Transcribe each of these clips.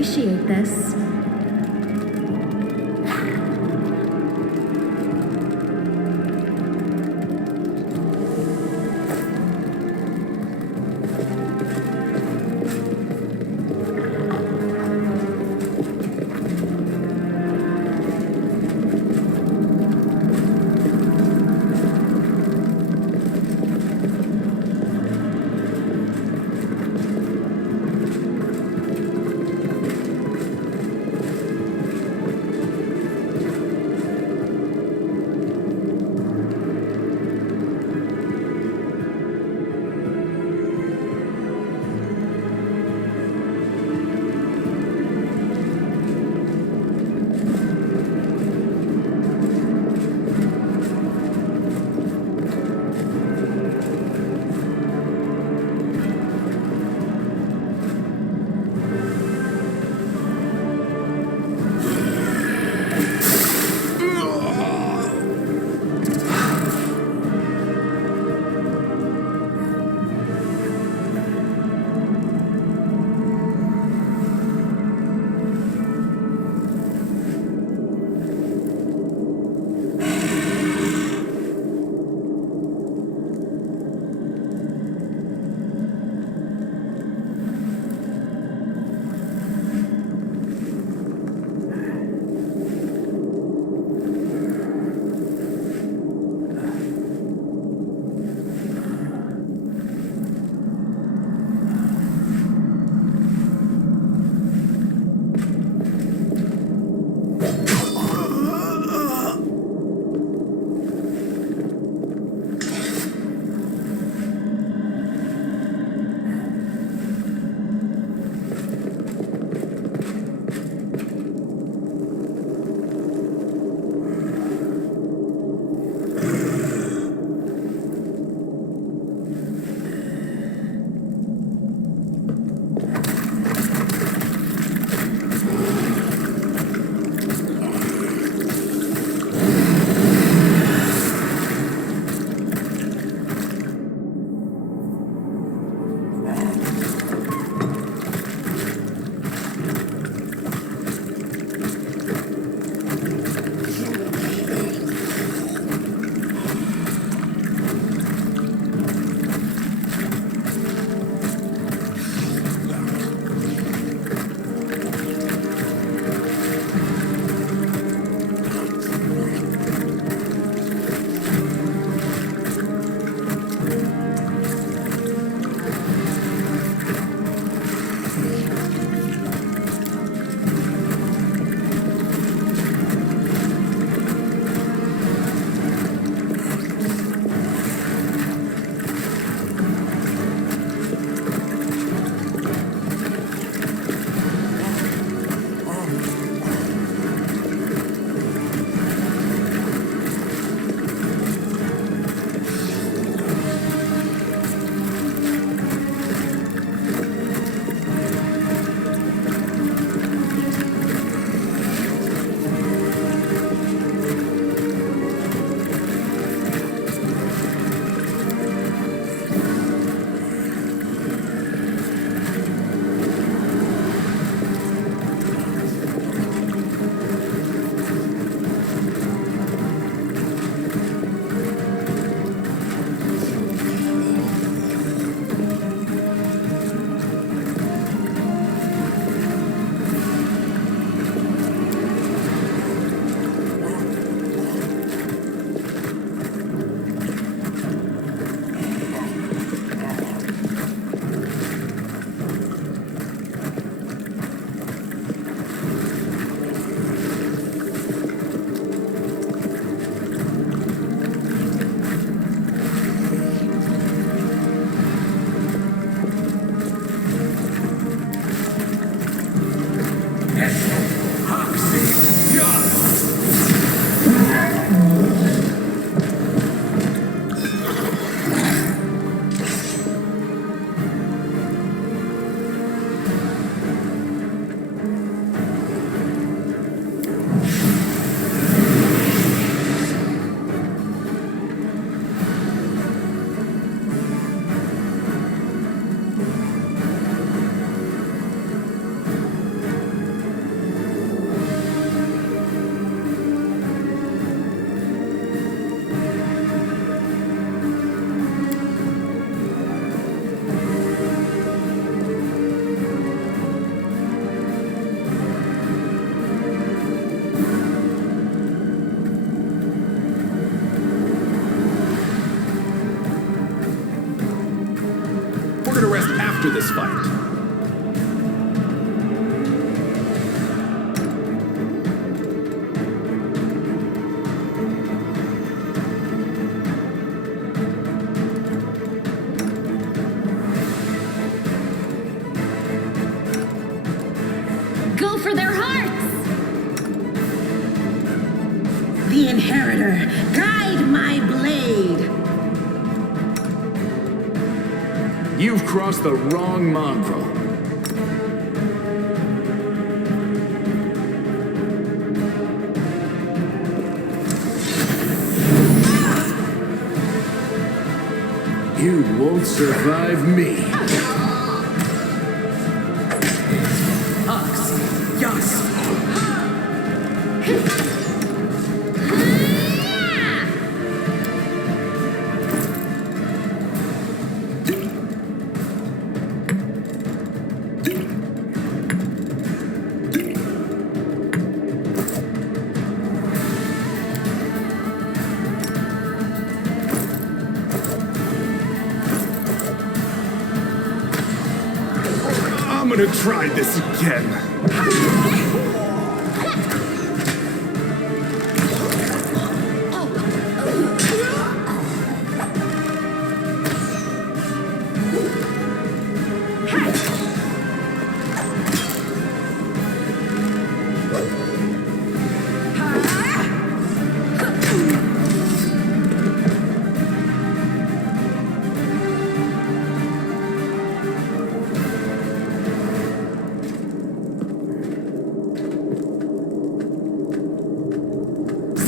appreciate this. after this fight. Go for their hearts! The Inheritor, guide my blade! You've crossed the wrong mongrel. You won't survive me. Ox, Yas! I'm gonna try this again.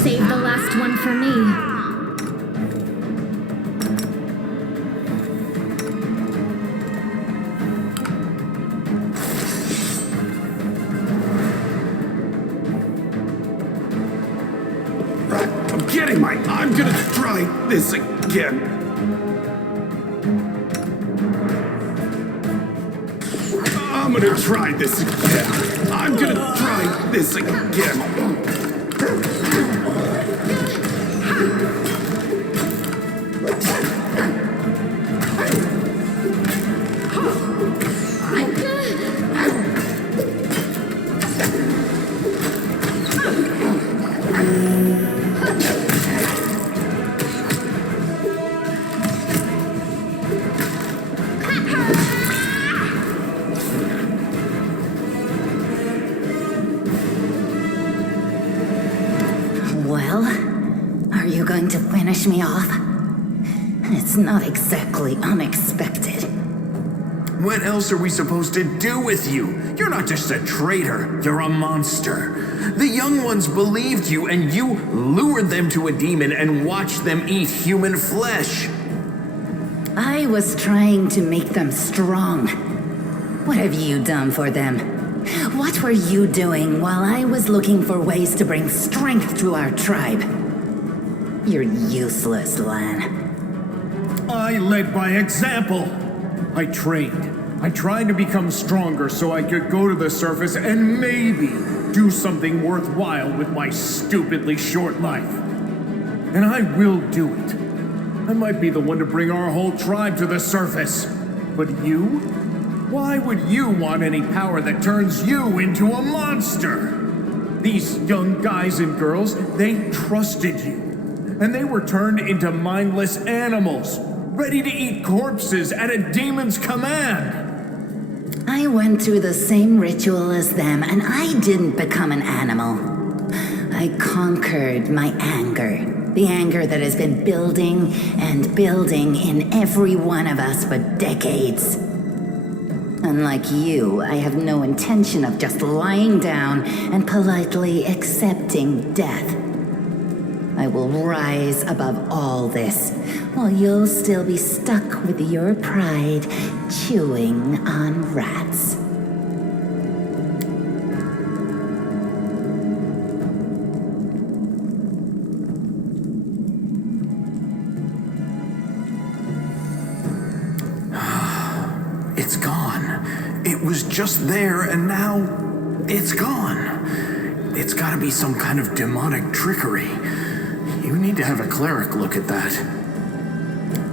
Save the last one for me. I'm getting I'm gonna try this again. I'm gonna try this again. I'm gonna try this again. Well, are you going to finish me off? It's not exactly unexpected. What else are we supposed to do with you? You're not just a traitor, you're a monster. The young ones believed you, and you lured them to a demon and watched them eat human flesh. I was trying to make them strong. What have you done for them? What were you doing while I was looking for ways to bring strength to our tribe? You're useless, Lan. I led by example. I trained. I tried to become stronger so I could go to the surface and maybe do something worthwhile with my stupidly short life. And I will do it. I might be the one to bring our whole tribe to the surface. But you? Why would you want any power that turns you into a monster? These young guys and girls, they trusted you. And they were turned into mindless animals, ready to eat corpses at a demon's command. I went through the same ritual as them, and I didn't become an animal. I conquered my anger. The anger that has been building and building in every one of us for decades. Unlike you, I have no intention of just lying down and politely accepting death. I will rise above all this, while you'll still be stuck with your pride, chewing on rats. It's gone. It was just there, and now it's gone. It's gotta be some kind of demonic trickery. You need to have a cleric look at that.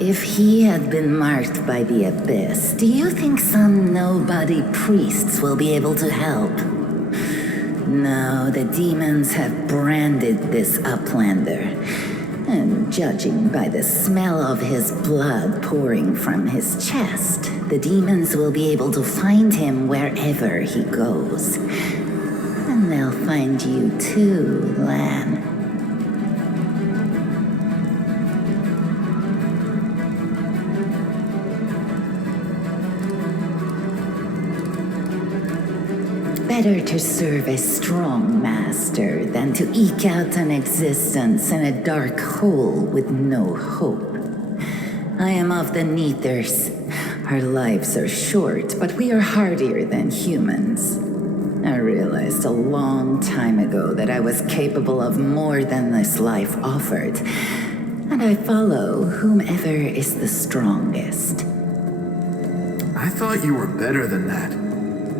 If he had been marked by the abyss, do you think some nobody priests will be able to help? No, the demons have branded this uplander. And judging by the smell of his blood pouring from his chest, the demons will be able to find him wherever he goes. And they'll find you too, Lan. Better to serve a strong master than to eke out an existence in a dark hole with no hope. I am of the Neathers. Our lives are short, but we are hardier than humans. I realized a long time ago that I was capable of more than this life offered, and I follow whomever is the strongest. I thought you were better than that.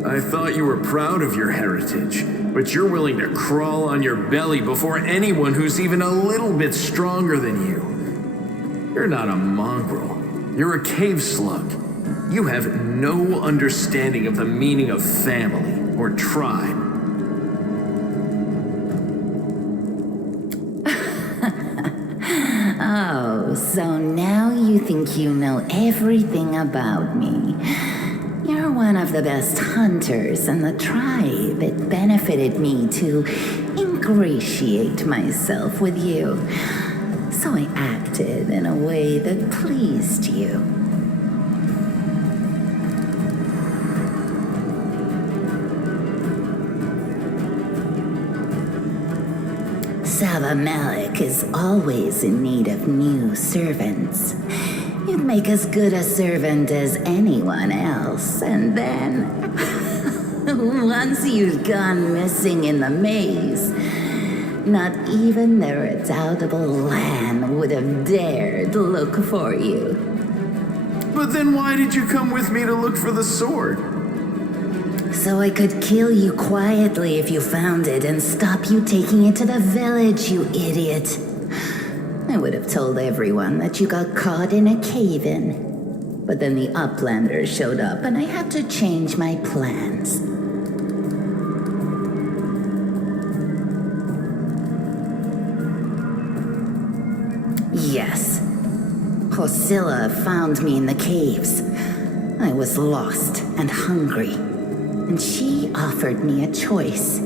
I thought you were proud of your heritage, but you're willing to crawl on your belly before anyone who's even a little bit stronger than you. You're not a mongrel. You're a cave slug. You have no understanding of the meaning of family or tribe. Oh, so now you think you know everything about me. You're one of the best hunters in the tribe. It benefited me to ingratiate myself with you. So I acted in a way that pleased you. Savamelech is always in need of new servants. You'd make as good a servant as anyone else, and then... once you'd gone missing in the maze, not even the redoubtable Lan would have dared look for you. But then why did you come with me to look for the sword? So I could kill you quietly if you found it and stop you taking it to the village, you idiot. I would have told everyone that you got caught in a cave-in. But then the Uplanders showed up and I had to change my plans. Yes. Hosilla found me in the caves. I was lost and hungry. And she offered me a choice.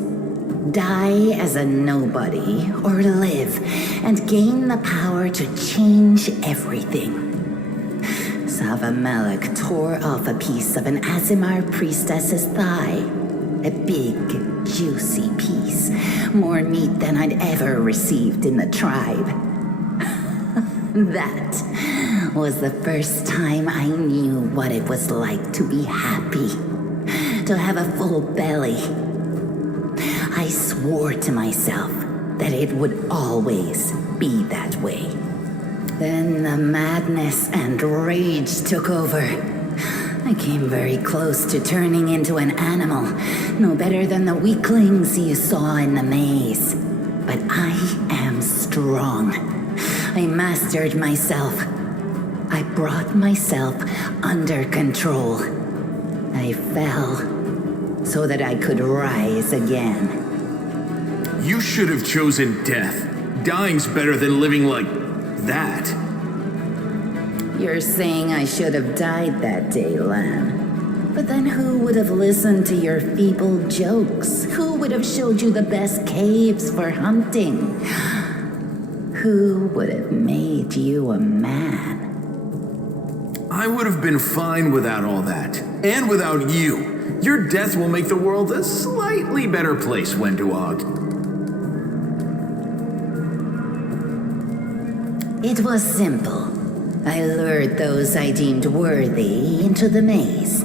Die as a nobody, or live and gain the power to change everything. Savamelech tore off a piece of an Azimar priestess's thigh. A big, juicy piece. More meat than I'd ever received in the tribe. That was the first time I knew what it was like to be happy. To have a full belly. I swore to myself that it would always be that way. Then the madness and rage took over. I came very close to turning into an animal, no better than the weaklings you saw in the maze. But I am strong. I mastered myself. I brought myself under control. I fell so that I could rise again. You should have chosen death. Dying's better than living like that. You're saying I should have died that day, Lan. But then who would have listened to your feeble jokes? Who would have showed you the best caves for hunting? Who would have made you a man? I would have been fine without all that. And without you. Your death will make the world a slightly better place, Wenduog. It was simple. I lured those I deemed worthy into the maze.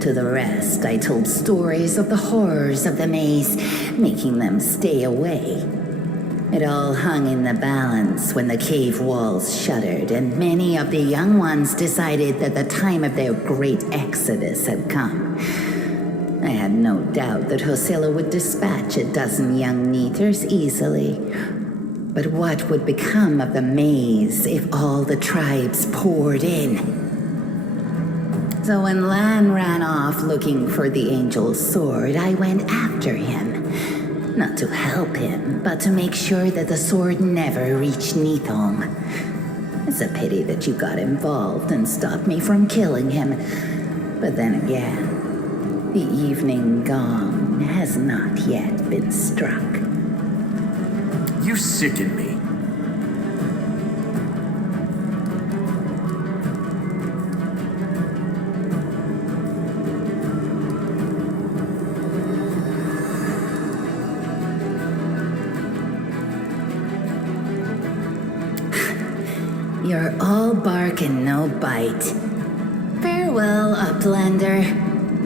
To the rest, I told stories of the horrors of the maze, making them stay away. It all hung in the balance when the cave walls shuddered and many of the young ones decided that the time of their great exodus had come. I had no doubt that Hosilla would dispatch a dozen young Neathers easily. But what would become of the maze if all the tribes poured in? So when Lan ran off looking for the angel's sword, I went after him. Not to help him, but to make sure that the sword never reached Nithong. It's a pity that you got involved and stopped me from killing him. But then again, the evening gong has not yet been struck. You sicken me. You're all bark and no bite. Farewell, Uplander.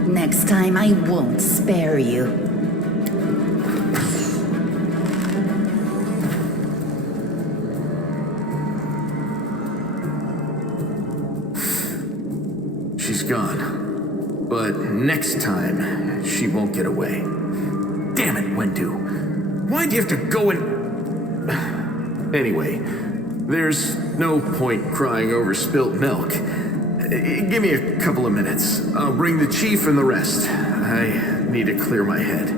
Next time I won't spare you. She's gone. But next time, she won't get away. Damn it, Wendu. Why'd you have to go and... Anyway, there's no point crying over spilt milk. Give me a couple of minutes. I'll bring the chief and the rest. I need to clear my head.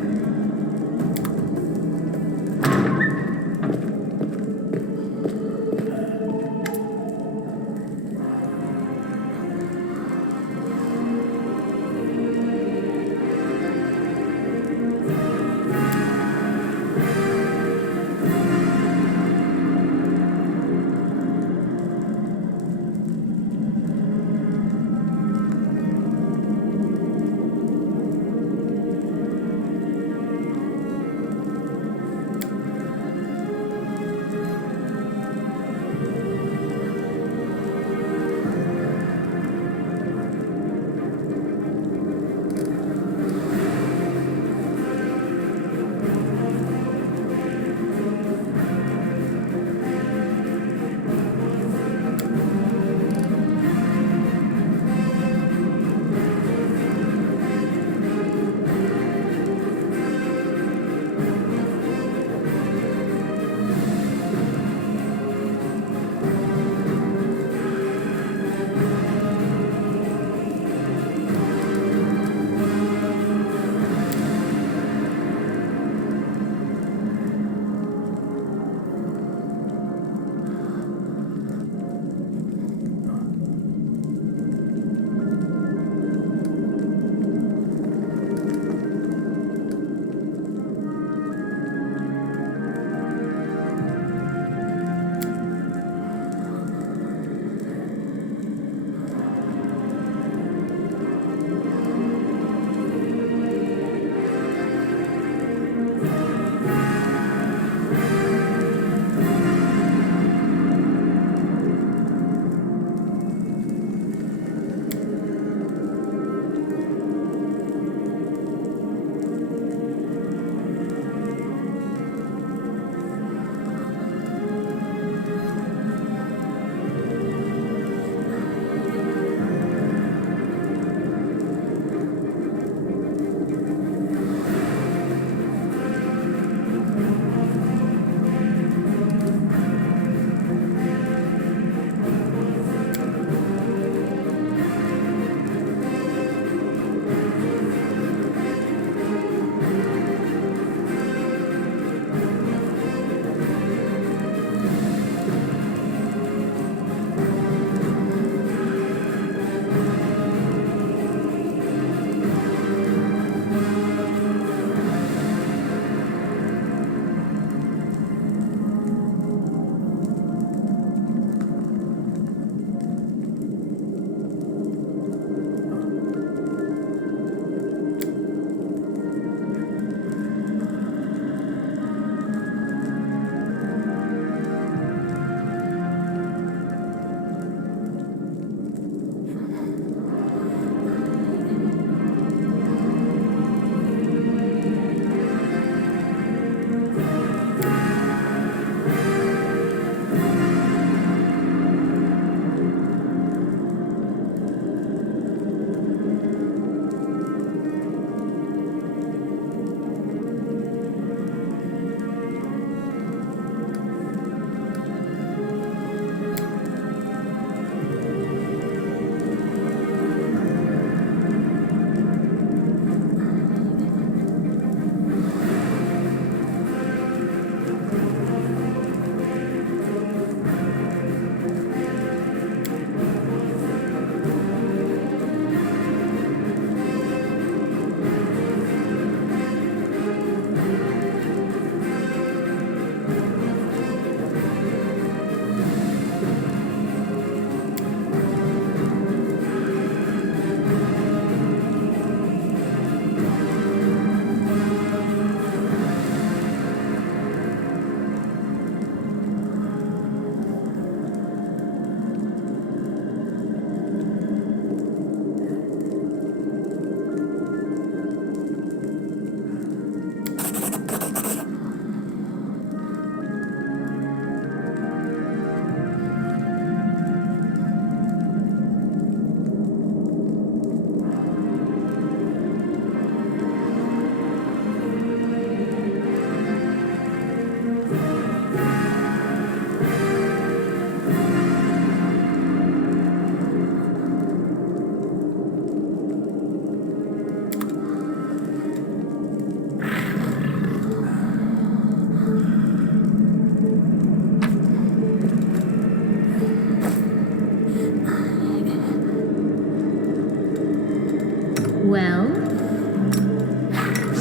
Well?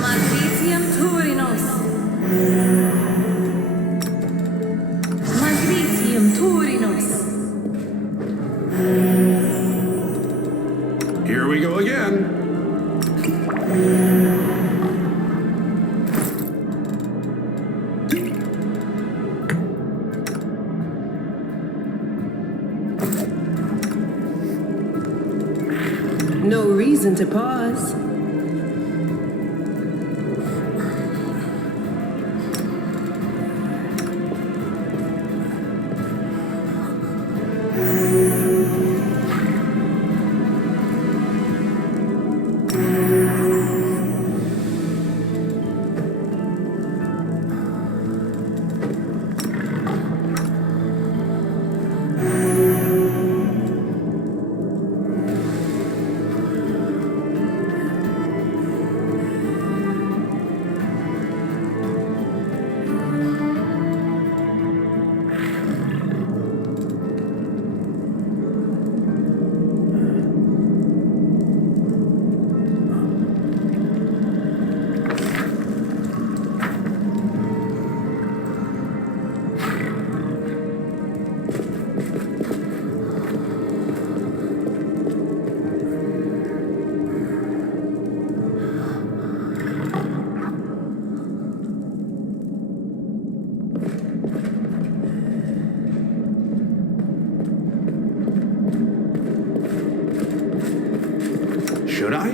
Magritium Turinos. Magritium Turinos. Here we go again. No reason to pause. Should I?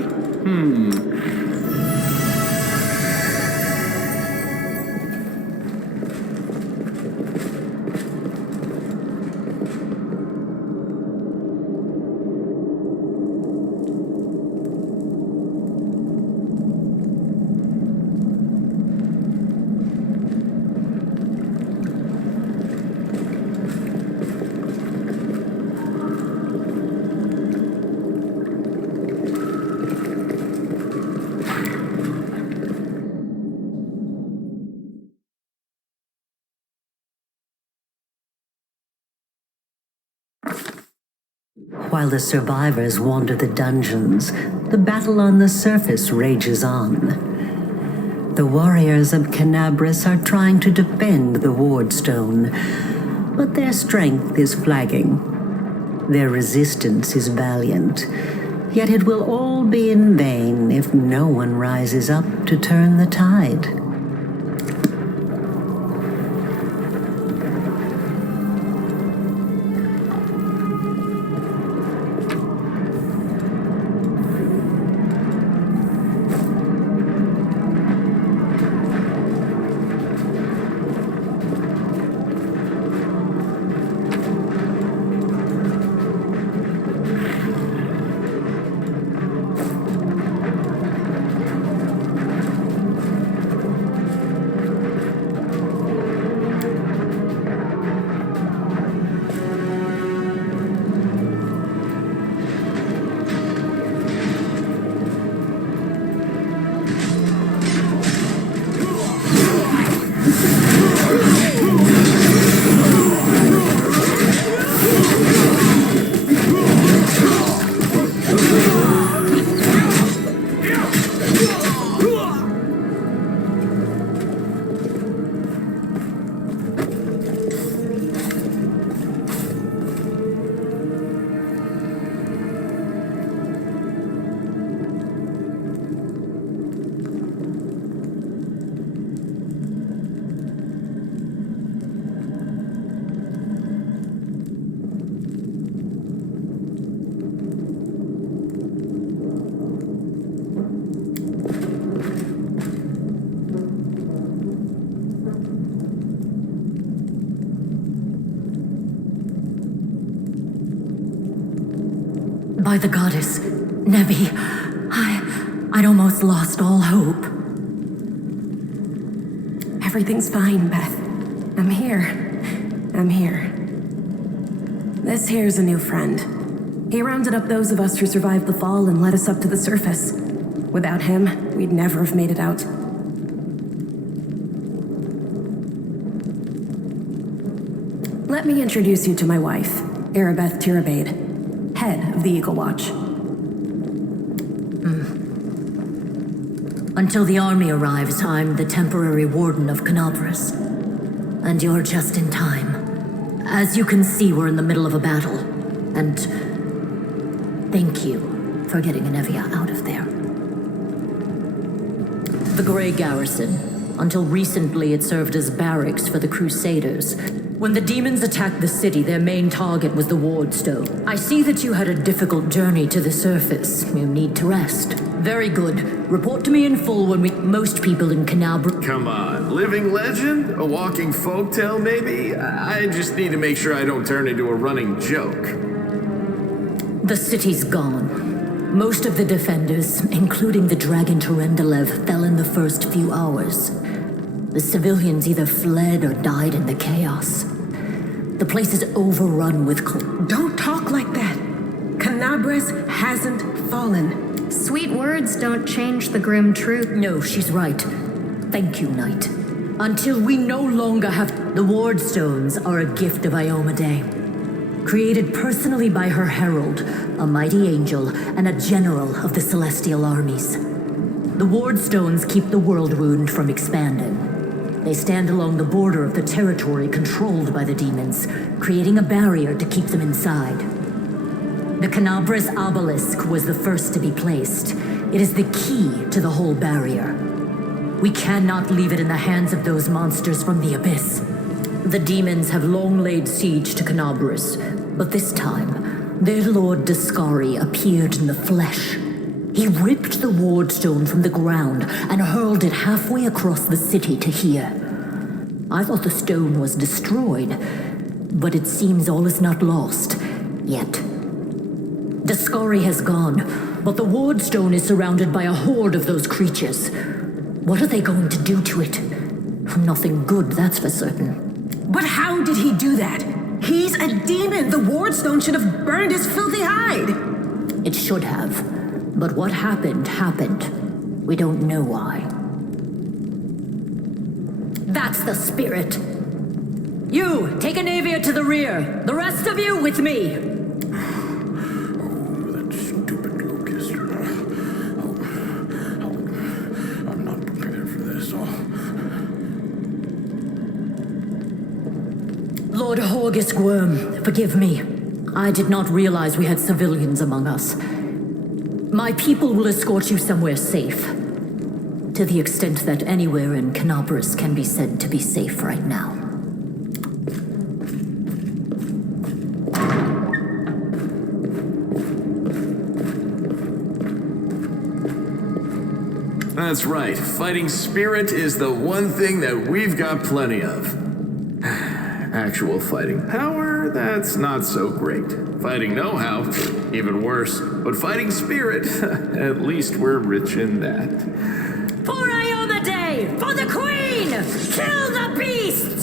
While the survivors wander the dungeons, the battle on the surface rages on. The warriors of Canabras are trying to defend the wardstone, but their strength is flagging. Their resistance is valiant, yet it will all be in vain if no one rises up to turn the tide. By the goddess, Nevi, I'd almost lost all hope. Everything's fine, Beth. I'm here. This here's a new friend. He rounded up those of us who survived the fall and led us up to the surface. Without him, we'd never have made it out. Let me introduce you to my wife, Arabeth Tirabade, head of the Eagle Watch. Until the army arrives, I'm the temporary warden of Canabras. And you're just in time. As you can see, we're in the middle of a battle. And thank you for getting Anevia out of there. The Grey Garrison. Until recently, it served as barracks for the Crusaders. When the demons attacked the city, their main target was the Wardstone. I see that you had a difficult journey to the surface. You need to rest. Very good. Report to me in full when most people in Canabra... Come on, living legend? A walking folktale, maybe? I just need to make sure I don't turn into a running joke. The city's gone. Most of the defenders, including the Dragon Terendelev, fell in the first few hours. The civilians either fled or died in the chaos. The place is overrun with... Don't talk like that. Canabras hasn't fallen. Sweet words don't change the grim truth. No, she's right. Thank you, Knight. Until we no longer have... The Wardstones are a gift of Iomedae. Created personally by her herald, a mighty angel, and a general of the Celestial armies. The Wardstones keep the world wound from expanding. They stand along the border of the territory controlled by the demons, creating a barrier to keep them inside. The Canabras obelisk was the first to be placed. It is the key to the whole barrier. We cannot leave it in the hands of those monsters from the abyss. The demons have long laid siege to Canabras, but this time, their lord Dascari appeared in the flesh. He ripped the Wardstone from the ground and hurled it halfway across the city to here. I thought the stone was destroyed, but it seems all is not lost, yet. Dascari has gone, but the Wardstone is surrounded by a horde of those creatures. What are they going to do to it? Nothing good, that's for certain. But how did he do that? He's a demon. The Wardstone should have burned his filthy hide. It should have. But what happened, happened. We don't know why. That's the spirit. You, take Anevia to the rear. The rest of you with me. That stupid locust. I'm not prepared for this. Lord Horgus Worm, forgive me. I did not realize we had civilians among us. My people will escort you somewhere safe. To the extent that anywhere in Canabras can be said to be safe right now. That's right. Fighting spirit is the one thing that we've got plenty of. Actual fighting power, that's not so great. Fighting know-how, even worse. But fighting spirit, at least we're rich in that. For Iomedae! For the Queen! Kill the beast!